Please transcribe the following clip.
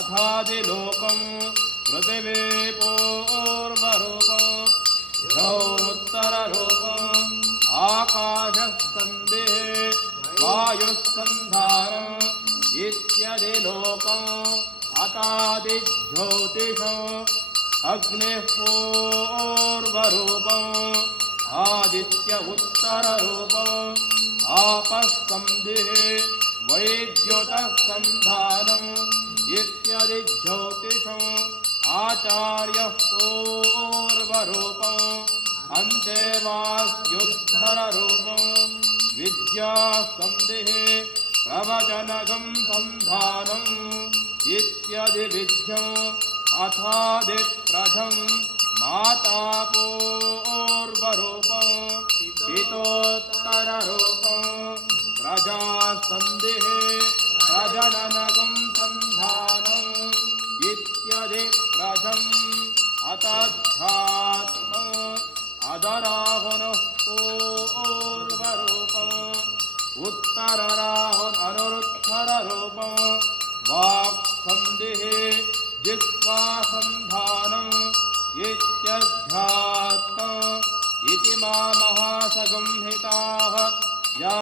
अथादिलोकम् पृथिवी पूर्वरूपम् उत्तररूपम् आकाशस्कन्धे वायुस्कन्धानम् इत्यदिलोकम् अथादिज्योतिषम् अग्निः पूर्वरूपम् आदित्य उत्तररूपम् आपस्कन्धे वैद्युतस्कन्धानम् इत्यदिज्योतिषम् आचार्यः पूर्वरूपम् अन्तेवास्युद्धररूपम् विद्यास्कन्धे प्रवचनगम् सन्धानम् इत्यदिविद्यम् अथादिप्रथम् माता पूर्वरूपम् पितोत्तररूपम् प्रजास्कन्धे प्रजननगम् सन्धानम् इत्यदिप्रथम् अतध्यात्मम् अदराहुनः पूर्वरूपम् उत्तरराहुरनुरुत्तररूपम् वाक्सन्धिः जिह्वासन्धानम् इत्यध्यात्मम् इति मा महासंहिताः